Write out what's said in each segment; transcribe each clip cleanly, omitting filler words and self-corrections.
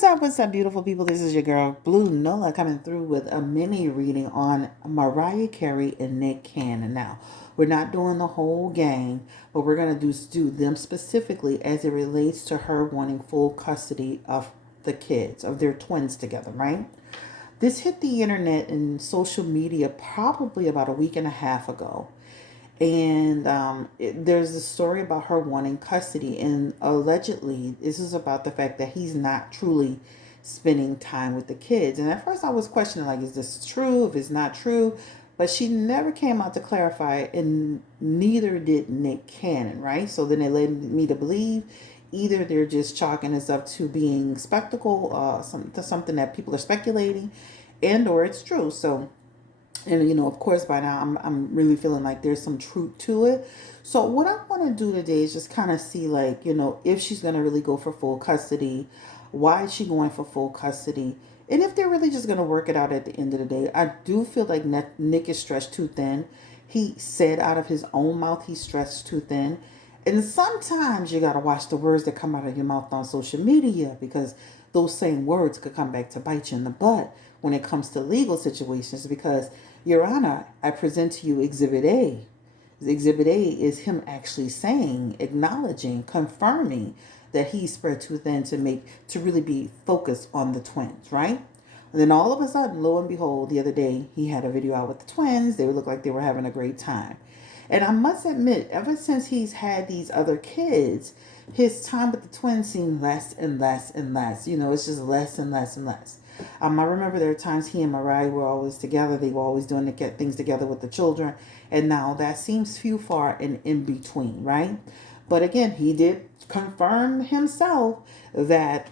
What's up, beautiful people? This is your girl, Blue Nola, coming through with a mini reading on Mariah Carey and Nick Cannon. Now, we're not doing the whole gang, but we're going to do them specifically as it relates to her wanting full custody of the kids, of their twins together, right? This hit the internet and social media probably about a week and a half ago. And there's a story about her wanting custody, and allegedly, this is about the fact that he's not truly spending time with the kids. And at first, I was questioning, like, is this true? If it's not true, but she never came out to clarify it, and neither did Nick Cannon, right? So then it led me to believe either they're just chalking this up to being spectacle, something that people are speculating, and or it's true. So, and of course by now I'm really feeling like there's some truth to it. So what I want to do today is just kind of see, like, if she's going to really go for full custody, why is she going for full custody, and if they're really just going to work it out at the end of the day. I do feel like Nick is stretched too thin. He said out of his own mouth he's stretched too thin. And sometimes you got to watch the words that come out of your mouth on social media, because those same words could come back to bite you in the butt when it comes to legal situations. Because, Your Honor, I present to you Exhibit A. Exhibit A is him actually saying, acknowledging, confirming that he's spread too thin to really be focused on the twins, right? And then all of a sudden, lo and behold, the other day he had a video out with the twins. They looked like they were having a great time. And I must admit, ever since he's had these other kids, his time with the twins seemed less and less and less. It's just less and less and less. I remember there were times he and Mariah were always together. They were always doing things together with the children. And now that seems few, far, and in between, right? But again, he did confirm himself that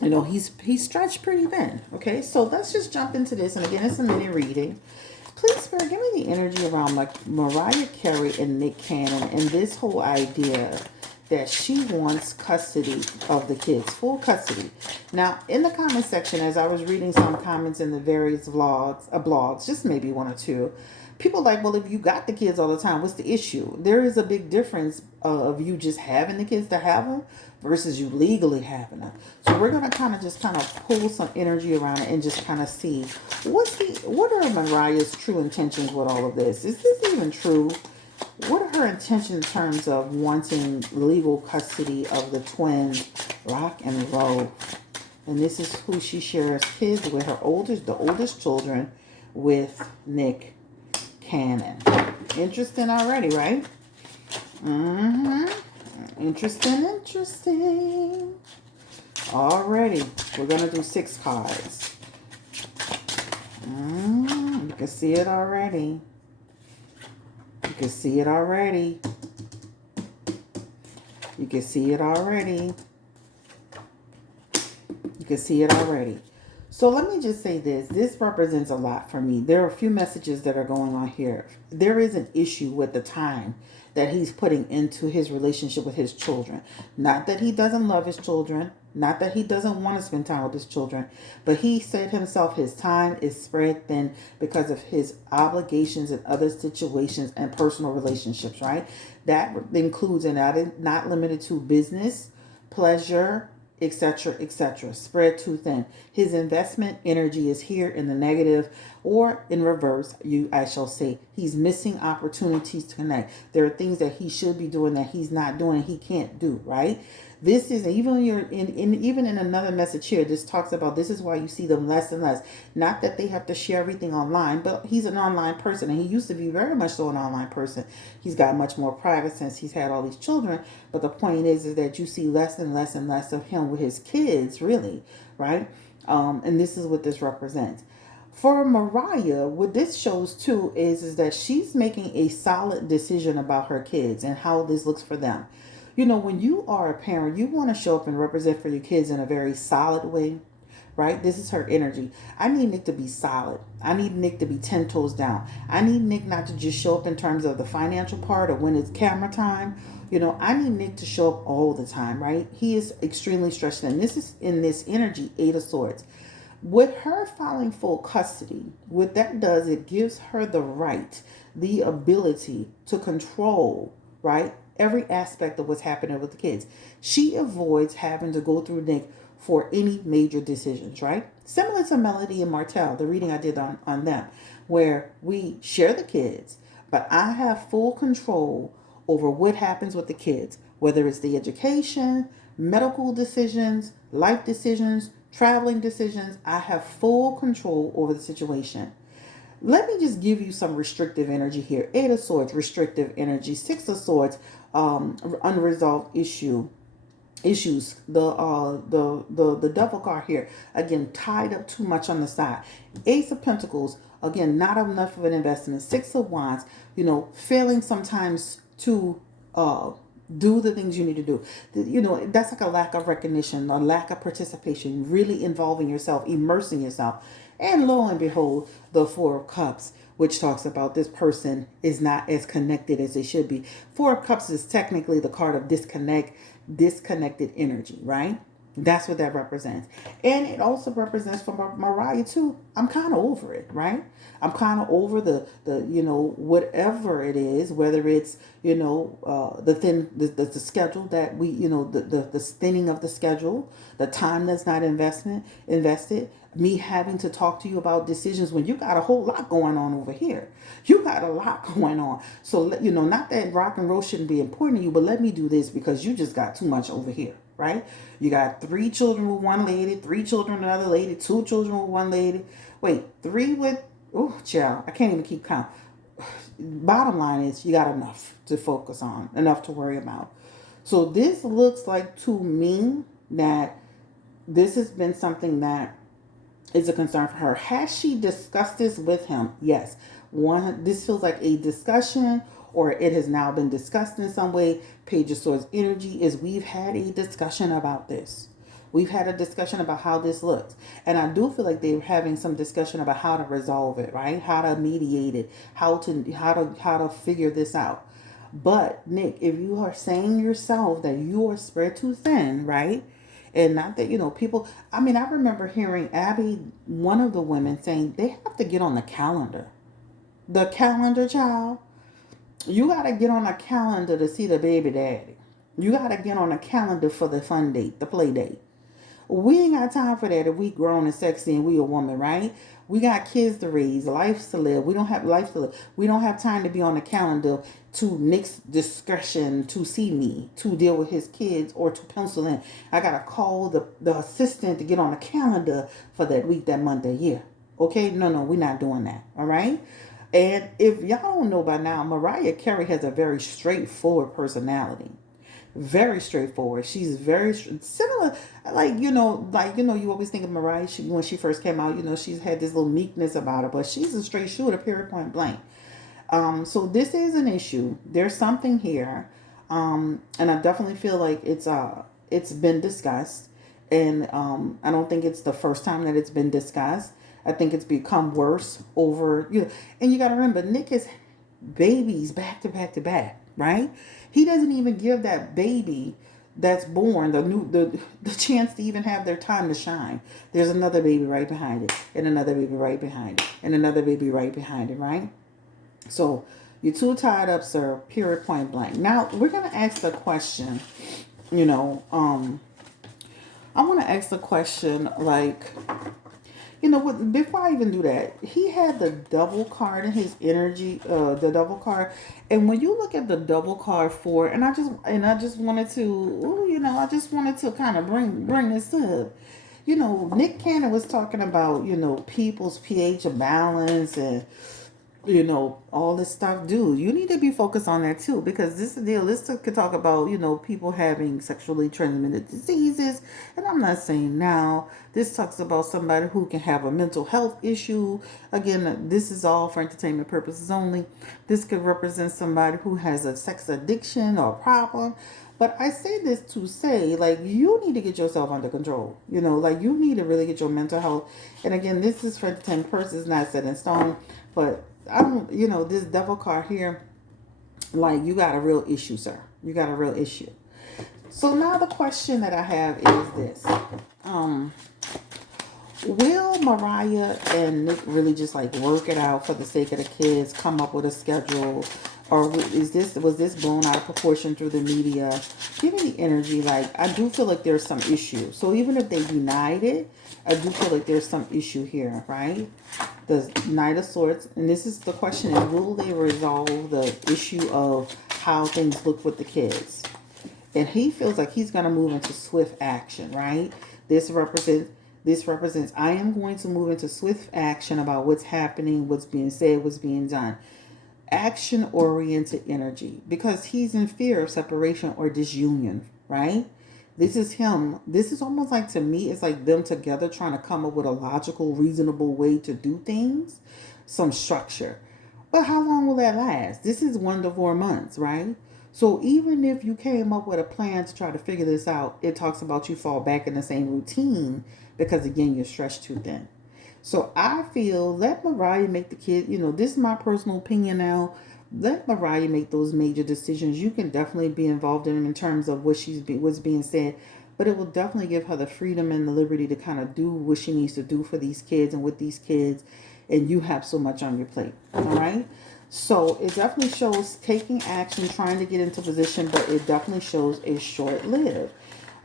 he's stretched pretty thin. Okay, so let's just jump into this. And again, it's a mini reading. Please, Spirit, give me the energy around like Mariah Carey and Nick Cannon and this whole idea that she wants custody of the kids, full custody. Now, in the comment section, as I was reading some comments in the various blogs, just maybe one or two, people like, well, if you got the kids all the time, what's the issue? There is a big difference of you just having the kids to have them versus you legally having them. So we're going to kind of pull some energy around it and just kind of see what are Mariah's true intentions with all of this? Is this even true? What are her intentions in terms of wanting legal custody of the twins, rock and roll? And this is who she shares kids with, the oldest children with Nick Cannon. Interesting already, right? Interesting. Already. We're going to do 6 cards. You can see it already. You can see it already. You can see it already. You can see it already. So let me just say this. This represents a lot for me. There are a few messages that are going on here. There is an issue with the time that he's putting into his relationship with his children. Not that he doesn't love his children. Not that he doesn't want to spend time with his children. But he said himself his time is spread thin because of his obligations in other situations and personal relationships, right? That includes, and not limited to, business, pleasure, etc., etc. Spread too thin. His investment energy is here in the negative, or in reverse, I shall say, he's missing opportunities to connect. There are things that he should be doing that he's not doing and he can't do, right? This is even even in another message here. This talks about this is why you see them less and less. Not that they have to share everything online, but he's an online person, and he used to be very much so an online person. He's got much more private since he's had all these children. But the point is that you see less and less and less of him with his kids, really, right? And this is what this represents. For Mariah, what this shows too is that she's making a solid decision about her kids and how this looks for them. When you are a parent, you want to show up and represent for your kids in a very solid way, right? This is her energy. I need Nick to be solid. I need Nick to be 10 toes down. I need Nick not to just show up in terms of the financial part or when it's camera time. I need Nick to show up all the time, right? He is extremely stressed. And this is in this energy, 8 of Swords. With her filing full custody, what that does, it gives her the right, the ability to control, right, every aspect of what's happening with the kids. She avoids having to go through Nick for any major decisions, right? Similar to Melody and Martell, the reading I did on them, where we share the kids, but I have full control over what happens with the kids, whether it's the education, medical decisions, life decisions, traveling decisions. I have full control over the situation. Let me just give you some restrictive energy here. Eight of Swords, restrictive energy. Six of Swords, unresolved issues. The devil card here, again, tied up too much on the side. Ace of Pentacles, again, not enough of an investment. Six of Wands, failing sometimes to do the things you need to do. That's like a lack of recognition, a lack of participation, really involving yourself, immersing yourself. And lo and behold, the Four of Cups, which talks about this person is not as connected as they should be. Four of Cups is technically the card of disconnected energy, right? That's what that represents. And it also represents for Mariah too. I'm kind of over it, right? I'm kind of over the whatever it is, whether it's, the schedule that we, the thinning of the schedule, the time that's not invested, me having to talk to you about decisions when you got a whole lot going on over here. You got a lot going on. So, not that rock and roll shouldn't be important to you, but let me do this because you just got too much over here, right? You got 3 children with one lady, 3 children with another lady, 2 children with one lady. Wait, 3 with, child, I can't even keep count. Bottom line is you got enough to focus on, enough to worry about. So this looks like to me that this has been something that is a concern for her. Has she discussed this with him? Yes. This feels like a discussion, or it has now been discussed in some way. Page of Swords energy is we've had a discussion about this. We've had a discussion about how this looks. And I do feel like they're having some discussion about how to resolve it, right? How to mediate it, how to figure this out. But Nick, if you are saying yourself that you are spread too thin, right? And not that, people, I remember hearing Abby, one of the women, saying they have to get on the calendar. The calendar, child. You got to get on a calendar to see the baby daddy. You got to get on a calendar for the fun date, the play date. We ain't got time for that if we grown and sexy and we a woman, right? We got kids to raise, lives to live. We don't have life to live. We don't have time to be on the calendar to Nick's discretion to see me, to deal with his kids, or to pencil in. I got to call the assistant to get on the calendar for that week, that month, that year. Okay? No, we're not doing that. All right? And if y'all don't know by now, Mariah Carey has a very straightforward personality. Very straightforward. She's very similar, you always think of Mariah. When she first came out, she's had this little meekness about her, but she's a straight shooter, period, point blank. So this is an issue. There's something here, and I definitely feel like it's been discussed, and I don't think it's the first time that it's been discussed. I think it's become worse over, and you got to remember, Nick is babies back to back to back, right? He doesn't even give that baby that's born the chance to even have their time to shine. There's another baby right behind it, and another baby right behind it, and another baby right behind it, right? So you're too tied up, sir, period, point blank. Now we're gonna ask the question, I want to ask the question, like, before I even do that, he had the double card in his energy, the double card. And when you look at the double card and I just wanted to kind of bring this up. Nick Cannon was talking about, people's pH balance and, all this stuff. Dude, you need to be focused on that too, because this could talk about, people having sexually transmitted diseases. And I'm not saying now. This talks about somebody who can have a mental health issue. Again, this is all for entertainment purposes only. This could represent somebody who has a sex addiction or problem. But I say this to say, like, you need to get yourself under control. You need to really get your mental health. And again, this is for entertainment purposes, not set in stone. But I don't, this devil card here, like, you got a real issue, sir. You got a real issue. So now the question that I have is this. Will let Mariah and Nick really just like work it out for the sake of the kids, come up with a schedule, or was this blown out of proportion through the media? Give me the energy. Like, I do feel like there's some issue. So even if they denied it, I do feel like there's some issue here, right? The Knight of Swords, and this is the question: is will they resolve the issue of how things look with the kids? And he feels like he's going to move into swift action, right? This represents I am going to move into swift action about what's happening, what's being said, what's being done. Action oriented energy, because he's in fear of separation or disunion, right? This is him. This is almost like, to me, it's like them together trying to come up with a logical, reasonable way to do things, some structure. But how long will that last? This is 1 to 4 months, right? So even if you came up with a plan to try to figure this out, it talks about you fall back in the same routine because, again, you're stretched too thin. So I feel, let Mariah make the kid, this is my personal opinion now. Let Mariah make those major decisions. You can definitely be involved in them in terms of what's being said, but it will definitely give her the freedom and the liberty to kind of do what she needs to do for these kids and with these kids. And you have so much on your plate. All right. So it definitely shows taking action, trying to get into position, but it definitely shows a short-lived.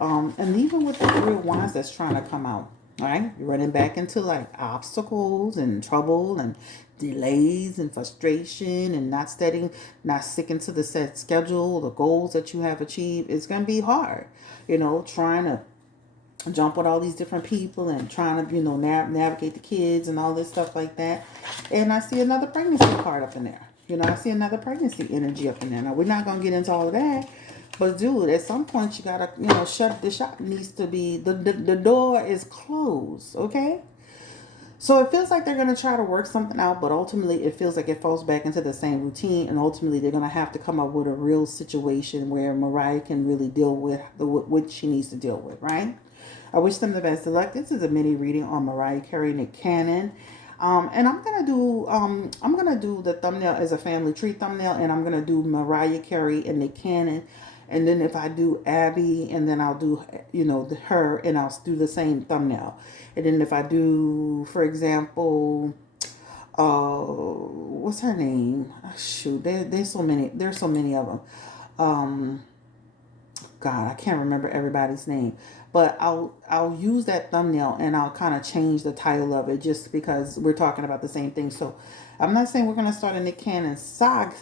And even with the 3 of Wands that's trying to come out, all right, you're running back into like obstacles and trouble and delays and frustration and not sticking to the set schedule, the goals that you have achieved. It's going to be hard, trying to jump with all these different people and trying to, navigate the kids and all this stuff like that. And I see another pregnancy card up in there. I see another pregnancy energy up in there. Now, we're not going to get into all of that. But, dude, at some point, you got to, shut the shop. Needs to be, the door is closed, okay? So it feels like they're going to try to work something out, but ultimately it feels like it falls back into the same routine, and ultimately they're going to have to come up with a real situation where Mariah can really deal with what she needs to deal with, right? I wish them the best of luck. This is a mini reading on Mariah Carey and Nick Cannon. And I'm gonna do the thumbnail as a family tree thumbnail, and I'm gonna do Mariah Carey and Nick Cannon. And then if I do Abby, and then I'll do, her, and I'll do the same thumbnail. And then if I do, for example, what's her name? Shoot, there's so many of them. God, I can't remember everybody's name, but I'll use that thumbnail and I'll kind of change the title of it just because we're talking about the same thing. So I'm not saying we're going to start a Nick Cannon saga,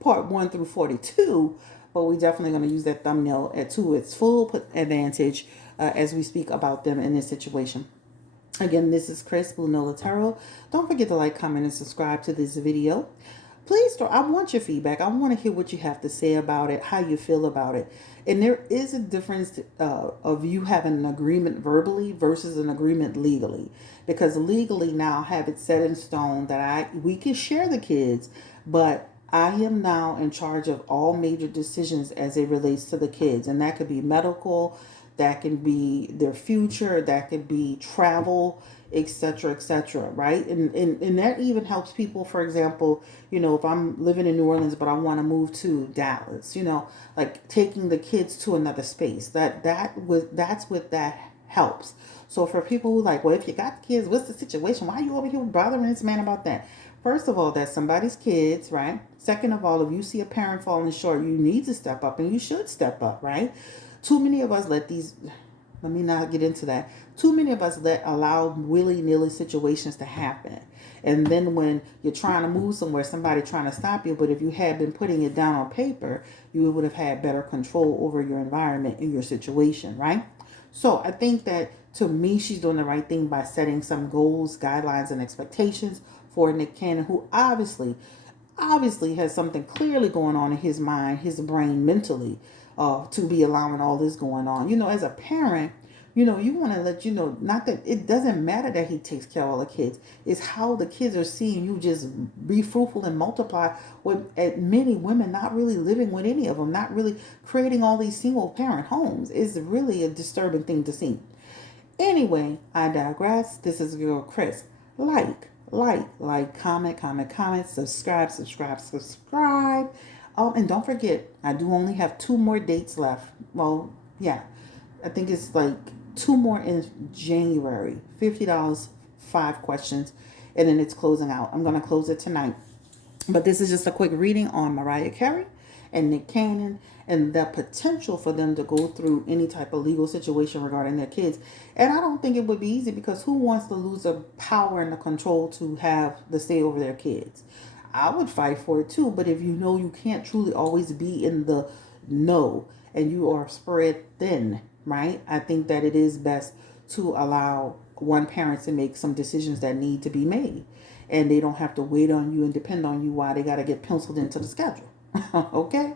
part 1 through 42, but we're definitely going to use that thumbnail to its full advantage as we speak about them in this situation. Again, this is Chris, Blue Nola Tarot. Don't forget to like, comment, and subscribe to this video. Please, I want your feedback. I want to hear what you have to say about it, how you feel about it. And there is a difference of you having an agreement verbally versus an agreement legally. Because legally now I have it set in stone that we can share the kids, but I am now in charge of all major decisions as it relates to the kids. And that could be medical, that can be their future, that could be travel, etc., right? And that even helps people, for example, if I'm living in New Orleans but I want to move to Dallas, like taking the kids to another space, that's what that helps. So for people who like, well, if you got the kids, what's the situation? Why are you over here bothering this man about that? First of all, that's somebody's kids, right? Second of all, if you see a parent falling short, you need to step up, and you should step up, right? Too many of us let me not get into that. Too many of us allow willy-nilly situations to happen. And then when you're trying to move somewhere, somebody trying to stop you, but if you had been putting it down on paper, you would have had better control over your environment and your situation, right? So I think that, to me, she's doing the right thing by setting some goals, guidelines, and expectations for Nick Cannon, who obviously has something clearly going on in his mind, his brain, mentally, to be allowing all this going on. As a parent, you want to let not that it doesn't matter that he takes care of all the kids. It's how the kids are seeing you just be fruitful and multiply, with many women not really living with any of them, not really creating all these single parent homes. Is really a disturbing thing to see. Anyway, I digress. This is your girl Chris. Like, comment, subscribe. And don't forget, I do only have 2 more dates left. Well, yeah, I think it's like 2 more in January. $50, 5 questions, and then it's closing out. I'm going to close it tonight. But this is just a quick reading on Mariah Carey and Nick Cannon and the potential for them to go through any type of legal situation regarding their kids. And I don't think it would be easy, because who wants to lose the power and the control to have the say over their kids? I would fight for it too, but if you know you can't truly always be in the know and you are spread thin, right? I think that it is best to allow one parent to make some decisions that need to be made, and they don't have to wait on you and depend on you while they got to get penciled into the schedule. Okay,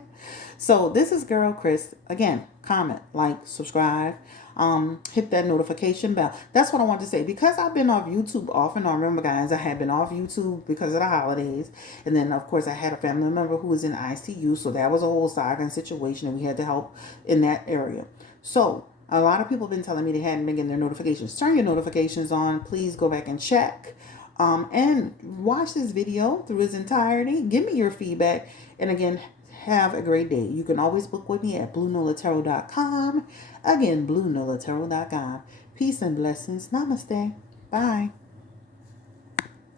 so this is Girl Chris. Again, comment, like, subscribe, hit that notification bell. That's what I want to say, because I've been off YouTube off and on. Remember, guys, I had been off YouTube because of the holidays, and then of course I had a family member who was in ICU, so that was a whole saga and situation, and we had to help in that area. So a lot of people have been telling me they hadn't been getting their notifications. Turn your notifications on. Please go back and check. And watch this video through its entirety. Give me your feedback. And again, have a great day. You can always book with me at BlueNolaTarot.com. Again, BlueNolaTarot.com. Peace and blessings. Namaste. Bye.